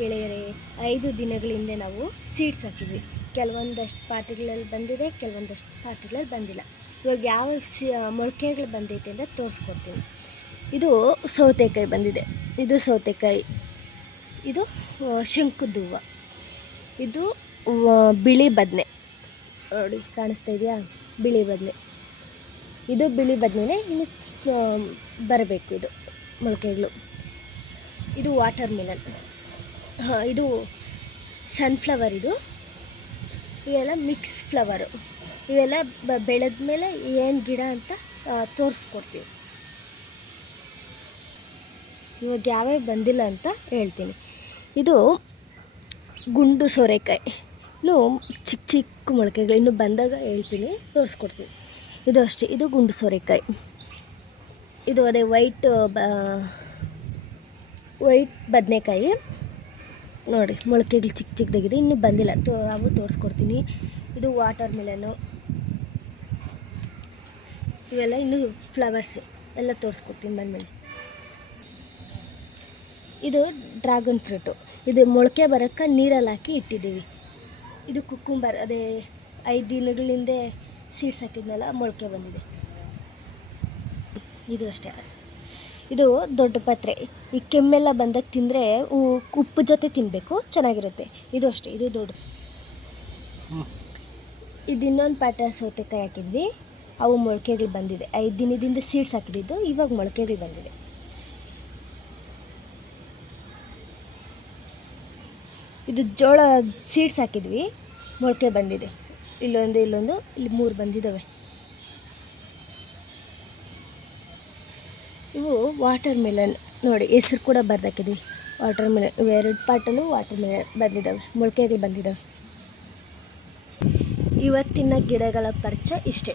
ಗೆಳೆಯರೇ, 5 ದಿನಗಳಿಂದ ನಾವು ಸೀಡ್ಸ್ ಹಾಕಿದ್ವಿ. ಕೆಲವೊಂದಷ್ಟು ಪಾರ್ಟಿಗಳಲ್ಲಿ ಬಂದಿದೆ, ಕೆಲವೊಂದಷ್ಟು ಪಾರ್ಟಿಗಳಲ್ಲಿ ಬಂದಿಲ್ಲ. ಇವಾಗ ಯಾವ ಮೊಳಕೆಗಳು ಬಂದೈತೆ ಅಂತ ತೋರಿಸ್ಕೊಡ್ತೀನಿ. ಇದು ಸೌತೆಕಾಯಿ ಬಂದಿದೆ, ಇದು ಸೌತೆಕಾಯಿ, ಇದು ಶಂಕದ ಹೂವು, ಇದು ಬಿಳಿ ಬದನೆ. ನೋಡಿ ಕಾಣಿಸ್ತಾ ಇದೆಯಾ? ಬಿಳಿ ಬದನೆ, ಇದು ಬಿಳಿ ಬದನೆ. ಇನ್ನು ಬರಬೇಕು ಇದು ಮೊಳಕೆಗಳು. ಇದು ವಾಟರ್ ಮೆಲನ್, ಇದು ಸನ್ಫ್ಲವರ್. ಇವೆಲ್ಲ ಮಿಕ್ಸ್ ಫ್ಲವರು. ಇವೆಲ್ಲ ಬೆಳೆದ ಮೇಲೆ ಏನು ಗಿಡ ಅಂತ ತೋರಿಸ್ಕೊಡ್ತೀವಿ. ಇವಾಗ ಯಾವ್ಯಾವ ಬಂದಿಲ್ಲ ಅಂತ ಹೇಳ್ತೀನಿ. ಇದು ಗುಂಡು ಸೋರೆಕಾಯಿ, ಇನ್ನು ಚಿಕ್ಕ ಚಿಕ್ಕ ಮೊಳಕೆಗಳು. ಇನ್ನು ಬಂದಾಗ ಹೇಳ್ತೀನಿ, ತೋರಿಸ್ಕೊಡ್ತೀನಿ. ಇದು ಅಷ್ಟೇ, ಇದು ಗುಂಡು ಸೋರೆಕಾಯಿ. ಇದು ಅದೇ ವೈಟ್ ಬದನೆಕಾಯಿ. ನೋಡಿ ಮೊಳಕೆಗಳು ಚಿಕ್ಕ ಚಿಕ್ಕದಾಗಿದೆ, ಇನ್ನೂ ಬಂದಿಲ್ಲ, ಅವು ತೋರಿಸ್ಕೊಡ್ತೀನಿ. ಇದು ವಾಟರ್ ಮೆಲನು. ಇವೆಲ್ಲ ಇನ್ನೂ ಫ್ಲವರ್ಸ್ ಎಲ್ಲ ತೋರಿಸ್ಕೊಡ್ತೀನಿ ಬಂದಮೇಲೆ. ಇದು ಡ್ರ್ಯಾಗನ್ ಫ್ರೂಟು. ಇದು ಮೊಳಕೆ ಬರೋಕ್ಕೆ ನೀರಲ್ಲಿ ಹಾಕಿ ಇಟ್ಟಿದ್ದೀವಿ. ಇದು ಕುಕ್ಕುಂಬರ್, ಅದೇ 5 ದಿನಗಳಿಂದ ಸೀಡ್ಸ್ ಹಾಕಿದ್ನಲ್ಲ, ಮೊಳಕೆ ಬಂದಿದೆ. ಇದು ಅಷ್ಟೇ. ಇದು ದೊಡ್ಡ ಪತ್ರೆ. ಈ ಕೆಮ್ಮೆಲ್ಲ ಬಂದಾಗ ತಿಂದರೆ ಉಪ್ಪು ಜೊತೆ ತಿನ್ನಬೇಕು, ಚೆನ್ನಾಗಿರುತ್ತೆ. ಇದು ಅಷ್ಟೇ, ಇದು ದೊಡ್ಡ. ಇದು ಇನ್ನೊಂದು ಪಾಟ ಸೌತೆಕಾಯಿ ಹಾಕಿದ್ವಿ, ಅವು ಮೊಳಕೆಗಳು ಬಂದಿದೆ. 5 ದಿನದಿಂದ ಸೀಡ್ಸ್ ಹಾಕಿದ್ದು, ಇವಾಗ ಮೊಳಕೆಗಳು ಬಂದಿದೆ. ಇದು ಜೋಳ ಸೀಡ್ಸ್ ಹಾಕಿದ್ವಿ, ಮೊಳಕೆ ಬಂದಿದೆ. ಇಲ್ಲೊಂದು, ಇಲ್ಲಿ 3 ಬಂದಿದ್ದಾವೆ. ಇವು ವಾಟರ್ ಮೆಲನ್. ನೋಡಿ ಹೆಸ್ರು ಕೂಡ ಬರ್ದಾಕಿದ್ವಿ, ವಾಟರ್ ಮೆಲನ್. 2 ಪಾಟಲ್ಲೂ ವಾಟರ್ ಮೆಲನ್ ಬಂದಿದ್ದಾವೆ, ಮೊಳಕೆಗಳು ಬಂದಿದ್ದಾವೆ. ಇವತ್ತಿನ ಗಿಡಗಳ ಪರಿಚಯ ಇಷ್ಟೇ.